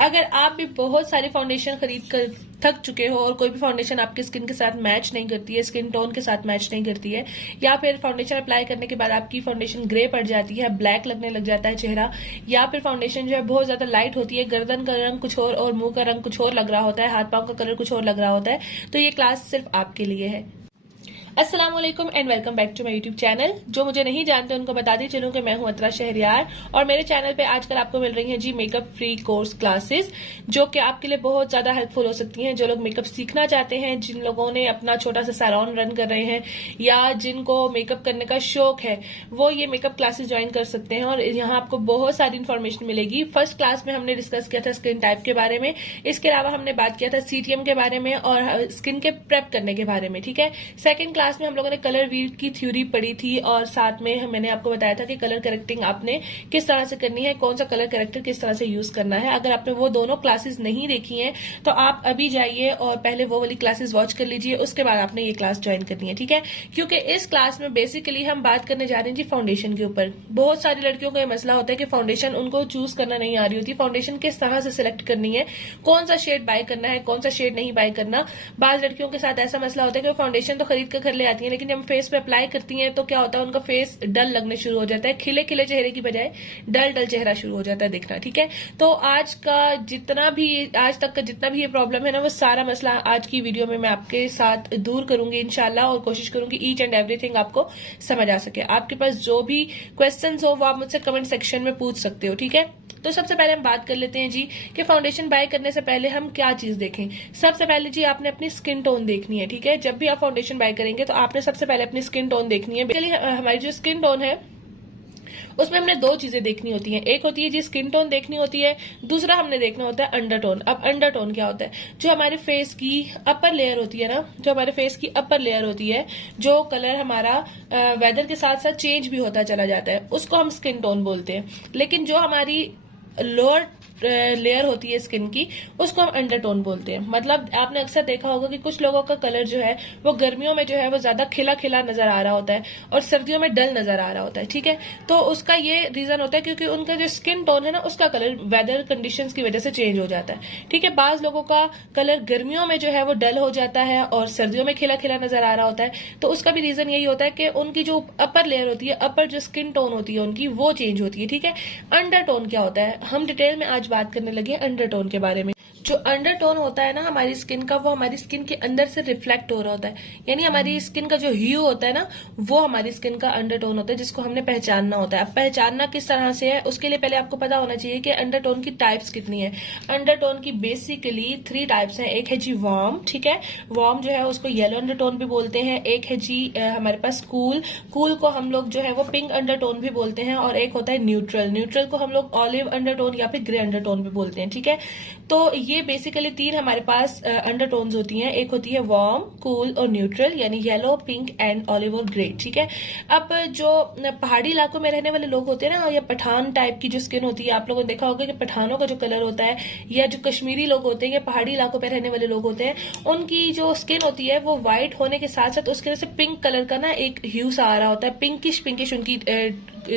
अगर आप भी बहुत सारी फाउंडेशन खरीद कर थक चुके हो और कोई भी फाउंडेशन आपकी स्किन के साथ मैच नहीं करती है, स्किन टोन के साथ मैच नहीं करती है, या फिर फाउंडेशन अप्लाई करने के बाद आपकी फाउंडेशन ग्रे पड़ जाती है, ब्लैक लगने लग जाता है चेहरा, या फिर फाउंडेशन जो है बहुत ज्यादा लाइट होती है, गर्दन का रंग कुछ और मुंह का रंग कुछ और लग रहा होता है, हाथ पांव का कलर कुछ और लग रहा होता है, तो ये क्लास सिर्फ आपके लिए है। अस्सलाम वालेकुम and welcome back to my YouTube channel. जो मुझे नहीं जानते उनको बताती चलूं कि मैं हूं अतरा शहरियार और मेरे चैनल पे आजकल आपको मिल रही हैं जी मेकअप फ्री कोर्स क्लासेस, जो कि आपके लिए बहुत ज्यादा हेल्पफुल हो सकती हैं। जो लोग मेकअप सीखना चाहते हैं, जिन लोगों ने अपना छोटा सा सैलून रन कर रहे हैं या जिनको मेकअप करने का शौक है, वो ये मेकअप क्लासेस ज्वाइन कर सकते हैं और यहाँ आपको बहुत सारी इन्फॉर्मेशन मिलेगी। फर्स्ट क्लास में हमने डिस्कस किया था स्किन टाइप के बारे में, इसके अलावा हमने बात किया था सीटीएम के बारे में और स्किन के प्रेप करने के बारे में, ठीक है। सेकेंड क्लास में हम लोगों ने कलर व्हील की थ्योरी पढ़ी थी और साथ में मैंने आपको बताया था कि कलर करेक्टिंग आपने किस तरह से करनी है, कौन सा कलर करेक्टर किस तरह से यूज करना है। अगर आपने वो दोनों क्लासेस नहीं देखी हैं तो आप अभी जाइए और पहले वो वाली क्लासेस वॉच कर लीजिए, उसके बाद आपने ये क्लास ज्वाइन करनी है, ठीक है। क्योंकि इस क्लास में बेसिकली हम बात करने जा रहे हैं जी फाउंडेशन के ऊपर। बहुत सारी लड़कियों का ये मसला होता है कि फाउंडेशन उनको चूज करना नहीं आ रही होती, फाउंडेशन किस तरह से सिलेक्ट करनी है, कौन सा शेड बाय करना है, कौन सा शेड नहीं बाय करना। बाज लड़कियों के साथ ऐसा मसला होता है कि वो फाउंडेशन तो खरीद कर ले आती है, लेकिन जब फेस पे अप्लाई करती हैं तो क्या होता है, उनका फेस डल लगने शुरू हो जाता है, खिले खिले चेहरे की बजाय डल डल चेहरा शुरू हो जाता है दिखना, ठीक है। तो आज तक का जितना भी ये प्रॉब्लम है ना, वो सारा मसला आज की वीडियो में मैं आपके साथ दूर करूंगी इंशाल्लाह, और कोशिश करूंगी ईच एंड एवरीथिंग आपको समझ आ सके। आपके पास जो भी क्वेश्चंस हो वो आप मुझसे कमेंट सेक्शन में पूछ सकते हो, ठीक है। तो सबसे पहले हम बात कर लेते हैं जी कि फाउंडेशन बाय करने से पहले हम क्या चीज देखें। सबसे पहले जी आपने अपनी स्किन टोन देखनी है, ठीक है। जब भी आप फाउंडेशन बाय करेंगे तो आपने सबसे पहले अपनी स्किन टोन देखनी है। बेसिकली हमारी जो स्किन टोन है उसमें हमने दो चीजें देखनी होती हैं। एक होती है जी स्किन टोन देखनी होती है, दूसरा हमने देखना होता है अंडरटोन। अब अंडरटोन क्या होता है? जो हमारे फेस की अपर लेयर होती है ना, जो हमारे फेस की अपर लेयर होती है, जो कलर हमारा वेदर के साथ साथ चेंज भी होता चला जाता है, उसको हम स्किन टोन बोलते हैं। लेकिन जो हमारी लोअर लेयर होती है स्किन की, उसको हम अंडरटोन बोलते हैं। मतलब आपने अक्सर देखा होगा कि कुछ लोगों का कलर जो है वो गर्मियों में जो है वो ज्यादा खिला खिला नजर आ रहा होता है और सर्दियों में डल नजर आ रहा होता है, ठीक है। तो उसका ये रीजन होता है क्योंकि उनका जो स्किन टोन है ना, उसका कलर वेदर कंडीशंस की वजह से चेंज हो जाता है, ठीक है। बाज लोगों का कलर गर्मियों में जो है वो डल हो जाता है और सर्दियों में खिला खिला नजर आ रहा होता है। तो उसका भी रीजन यही होता है कि उनकी जो अपर लेयर होती है, अपर जो स्किन टोन होती है उनकी, वो चेंज होती है, ठीक है। अंडरटोन क्या होता है, हम डिटेल में आज बात करने लगे अंडरटोन के बारे में। जो अंडरटोन होता है ना हमारी स्किन का, वो हमारी स्किन के अंदर से रिफ्लेक्ट हो रहा होता है, यानी हमारी स्किन का जो ह्यू होता है ना, वो हमारी स्किन का अंडरटोन होता है, जिसको हमने पहचानना होता है। अब पहचानना किस तरह से है, उसके लिए पहले आपको पता होना चाहिए कि अंडरटोन की टाइप्स कितनी है। अंडरटोन की बेसिकली 3 टाइप्स हैं। एक है जी वार्म, ठीक है, वार्म जो है उसको येलो अंडरटोन भी बोलते हैं। एक है जी हमारे पास कूल, कूल को हम लोग जो है वो पिंक अंडरटोन भी बोलते हैं। और एक होता है न्यूट्रल, न्यूट्रल को हम लोग ऑलिव अंडरटोन या फिर ग्रे अंडरटोन भी बोलते हैं, ठीक है। तो ये बेसिकली 3 हमारे पास अंडरटोन्स होती हैं। एक होती है वार्म, कूल और न्यूट्रल, यानी येलो, पिंक एंड ऑलिव और ग्रे, ठीक है। अब जो पहाड़ी इलाकों में रहने वाले लोग होते हैं ना, या पठान टाइप की जो स्किन होती है, आप लोगों ने देखा होगा कि पठानों का जो कलर होता है, या जो कश्मीरी लोग होते हैं या पहाड़ी इलाकों में रहने वाले लोग होते हैं, उनकी जो स्किन होती है वो व्हाइट होने के साथ साथ उसके अंदर से पिंक कलर का ना एक ह्यू सा आ रहा होता है, पिंकिश पिंकिश उनकी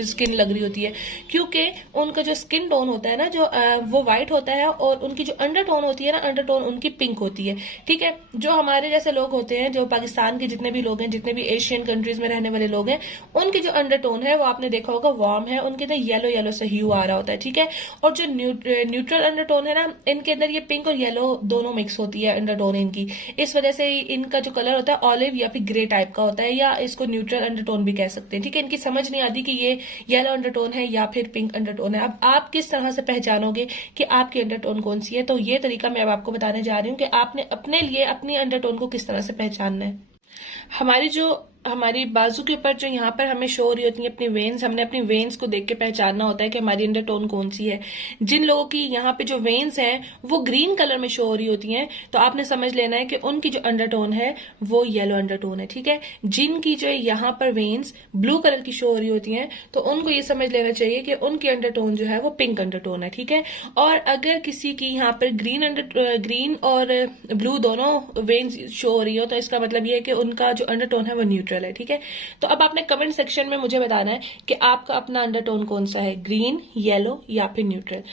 स्किन लग रही होती है, क्योंकि उनका जो स्किन टोन होता है ना, जो वो व्हाइट होता है और उनकी जो अंडरटोन होती है ना, अंडरटोन उनकी पिंक होती है, ठीक है। जो हमारे जैसे लोग होते हैं, जो पाकिस्तान के जितने भी लोग हैं, जितने भी एशियन कंट्रीज में रहने वाले लोग हैं, उनकी जो अंडरटोन है वो आपने देखा होगा वार्म है, उनके अंदर येलो येलो से ह्यू आ रहा होता है, ठीक है। और जो न्यूट्रल अंडरटोन है ना, इनके अंदर ये पिंक और येलो दोनों मिक्स होती है अंडरटोन इनकी, इस वजह से इनका जो कलर होता है ऑलिव या फिर ग्रे टाइप का होता है, या इसको न्यूट्रल अंडरटोन भी कह सकते हैं, ठीक है। इनकी समझ नहीं आती कि ये येलो अंडरटोन है या फिर पिंक अंडरटोन है। अब आप किस तरह से पहचानोगे कि आपकी अंडरटोन कौन सी है, तो ये तरीका मैं अब आपको बताने जा रही हूँ कि आपने अपने लिए अपनी अंडरटोन को किस तरह से पहचानना है। हमारी बाजू के ऊपर जो यहाँ पर हमें शो हो रही होती है अपनी वेन्स, हमने अपनी वेन्स को देख के पहचानना होता है कि हमारी अंडरटोन कौन सी है। जिन लोगों की यहाँ पे जो वेन्स हैं वो ग्रीन कलर में शो हो रही होती हैं, तो आपने समझ लेना है कि उनकी जो अंडरटोन है वो येलो अंडरटोन है, ठीक है। जिनकी जो यहाँ पर वेन्स ब्लू कलर की शो हो रही होती हैं, तो उनको ये समझ लेना चाहिए कि उनकी अंडरटोन जो है वो पिंक अंडरटोन है, ठीक है। और अगर किसी की यहाँ पर ग्रीन और ब्लू दोनों वेन्स शो हो रही हो, तो इसका मतलब ये है कि उनका जो अंडरटोन है वो न्यूट्रल है, ठीक है। तो अब आपने कमेंट सेक्शन में मुझे बताना है कि आपका अपना अंडरटोन कौन सा है, ग्रीन, येलो या फिर न्यूट्रल।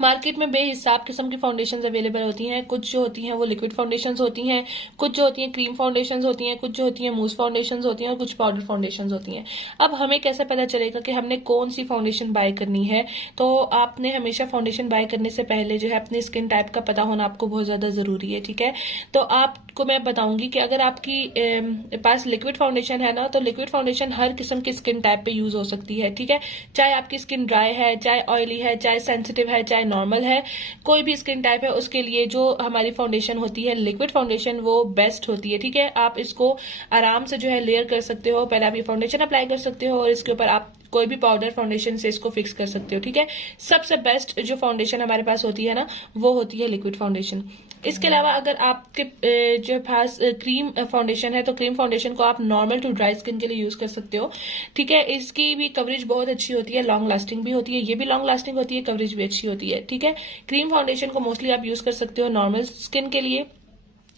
मार्केट में बेहिसाब किस्म की फाउंडेशंस अवेलेबल होती हैं। कुछ जो होती हैं वो लिक्विड फाउंडेशंस होती हैं, कुछ जो होती हैं क्रीम फाउंडेशंस होती हैं, कुछ जो होती हैं मूस फाउंडेशंस होती हैं और कुछ पाउडर फाउंडेशंस होती हैं। अब हमें कैसे पता चलेगा कि हमने कौन सी फाउंडेशन बाय करनी है? तो आपने हमेशा फाउंडेशन बाय करने से पहले जो है अपनी स्किन टाइप का पता होना आपको बहुत ज्यादा जरूरी है, ठीक है। तो आपको मैं बताऊंगी कि अगर आपकी पास लिक्विड फाउंडेशन है ना, तो लिक्विड फाउंडेशन हर किस्म की स्किन टाइप पे यूज हो सकती है, ठीक है। चाहे आपकी स्किन ड्राई है, चाहे ऑयली है, चाहे सेंसिटिव है, चाहे नॉर्मल है, कोई भी स्किन टाइप है उसके लिए जो हमारी फाउंडेशन होती है लिक्विड फाउंडेशन वो बेस्ट होती है, ठीक है। आप इसको आराम से जो है लेयर कर सकते हो। पहले आप ये फाउंडेशन अप्लाई कर सकते हो और इसके ऊपर आप कोई भी पाउडर फाउंडेशन से इसको फिक्स कर सकते हो, ठीक है। सबसे बेस्ट जो फाउंडेशन हमारे पास होती है ना, वो होती है लिक्विड फाउंडेशन। इसके अलावा अगर आपके जो पास क्रीम फाउंडेशन है, तो क्रीम फाउंडेशन को आप नॉर्मल टू ड्राई स्किन के लिए यूज कर सकते हो, ठीक है। इसकी भी कवरेज बहुत अच्छी होती है, लॉन्ग लास्टिंग भी होती है, ये भी लॉन्ग लास्टिंग होती है, कवरेज भी अच्छी होती है, ठीक है। क्रीम फाउंडेशन को मोस्टली आप यूज कर सकते हो नॉर्मल स्किन के लिए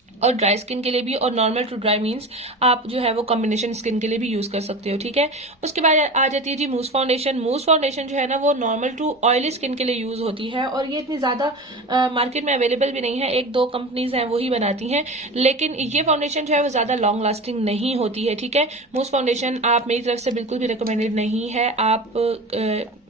और ड्राई स्किन के लिए भी, और नॉर्मल टू ड्राई मीन्स आप जो है वो कॉम्बिनेशन स्किन के लिए भी यूज कर सकते हो, ठीक है। उसके बाद आ जाती है जी मूस फाउंडेशन। मूस फाउंडेशन जो है ना वो नॉर्मल टू ऑयली स्किन के लिए यूज होती है और ये इतनी ज्यादा मार्केट में अवेलेबल भी नहीं है, एक दो कंपनीज हैं वही बनाती हैं, लेकिन ये फाउंडेशन जो है वो ज्यादा लॉन्ग लास्टिंग नहीं होती है, ठीक है। मूस फाउंडेशन आप मेरी तरफ से बिल्कुल भी रिकमेंडेड नहीं है, आप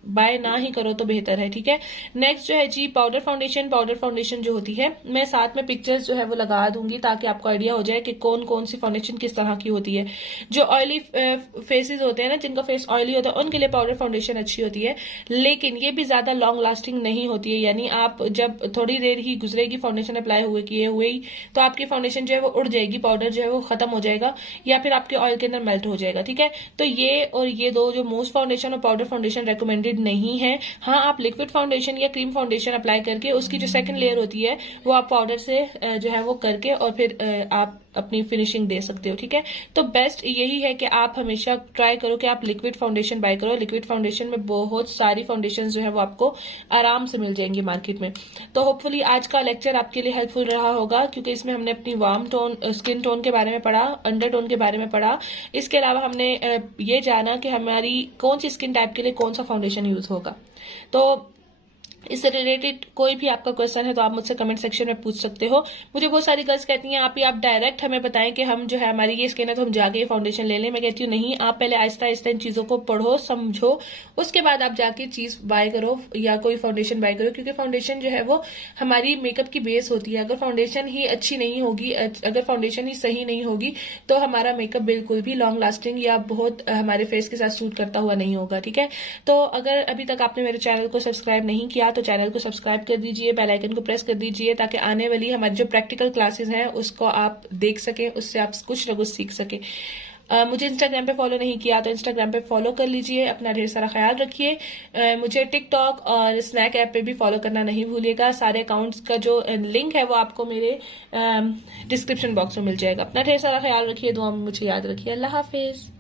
बाय ना ही करो तो बेहतर है, ठीक है। नेक्स्ट जो है जी पाउडर फाउंडेशन। पाउडर फाउंडेशन जो होती है, मैं साथ में पिक्चर्स जो है वो लगा दूंगी ताकि आपको आइडिया हो जाए कि कौन कौन सी फाउंडेशन किस तरह की होती है। जो ऑयली फेसेस होते हैं ना, जिनका फेस ऑयली होता है, उनके लिए पाउडर फाउंडेशन अच्छी होती है, लेकिन ये भी ज्यादा लॉन्ग लास्टिंग नहीं होती है। यानी आप जब थोड़ी देर ही गुजरेगी फाउंडेशन अप्लाई हुए किए हुए ही, तो आपकी फाउंडेशन जो है वो उड़ जाएगी, पाउडर जो है वो खत्म हो जाएगा या फिर आपके ऑयल के अंदर मेल्ट हो जाएगा, ठीक है। तो ये और ये दो जो मूस फाउंडेशन और पाउडर फाउंडेशन रेकमेंडेड नहीं है। हाँ, आप लिक्विड फाउंडेशन या क्रीम फाउंडेशन अप्लाई करके उसकी जो सेकंड लेयर होती है वो आप पाउडर से जो है वो करके और फिर आप अपनी फिनिशिंग दे सकते हो, ठीक है। तो बेस्ट यही है कि आप हमेशा ट्राई करो कि आप लिक्विड फाउंडेशन बाय करो। लिक्विड फाउंडेशन में बहुत सारी फाउंडेशन जो है वो आपको आराम से मिल जाएंगी मार्केट में। तो होपफुली आज का लेक्चर आपके लिए हेल्पफुल रहा होगा, क्योंकि इसमें हमने अपनी वार्म टोन स्किन टोन के बारे में पढ़ा, अंडर टोन के बारे में पढ़ा। इसके अलावा हमने ये जाना कि हमारी कौन सी स्किन टाइप के लिए कौन सा फाउंडेशन यूज होगा। तो इससे रिलेटेड कोई भी आपका क्वेश्चन है तो आप मुझसे कमेंट सेक्शन में पूछ सकते हो। मुझे बहुत सारी गर्ल्स कहती हैं आप डायरेक्ट हमें बताएं कि हम जो है हमारी ये स्किन है तो हम जाके ये फाउंडेशन ले लें। मैं कहती हूँ नहीं, आप पहले आहिस्ता आहिस्ता इन चीजों को पढ़ो, समझो, उसके बाद आप जाके चीज बाय करो या कोई फाउंडेशन बाय करो, क्योंकि फाउंडेशन जो है वो हमारी मेकअप की बेस होती है। अगर फाउंडेशन ही अच्छी नहीं होगी, अगर फाउंडेशन ही सही नहीं होगी, तो हमारा मेकअप बिल्कुल भी लॉन्ग लास्टिंग या बहुत हमारे फेस के साथ सूट करता हुआ नहीं होगा, ठीक है। तो अगर अभी तक आपने मेरे चैनल को सब्सक्राइब नहीं किया तो चैनल को सब्सक्राइब कर दीजिए, बेल आइकन को प्रेस कर दीजिए, ताकि आने वाली हमारी जो प्रैक्टिकल क्लासेस हैं उसको आप देख सकें, उससे आप कुछ ना कुछ सीख सकें। मुझे इंस्टाग्राम पे फॉलो नहीं किया तो इंस्टाग्राम पे फॉलो कर लीजिए। अपना ढेर सारा ख्याल रखिए। मुझे टिकटॉक और स्नैक ऐप पे भी फॉलो करना नहीं भूलिएगा। सारे अकाउंट्स का जो लिंक है वो आपको मेरे डिस्क्रिप्शन बॉक्स में मिल जाएगा। अपना ढेर सारा ख्याल रखिए, दुआ में मुझे याद रखिए। अल्लाह हाफिज।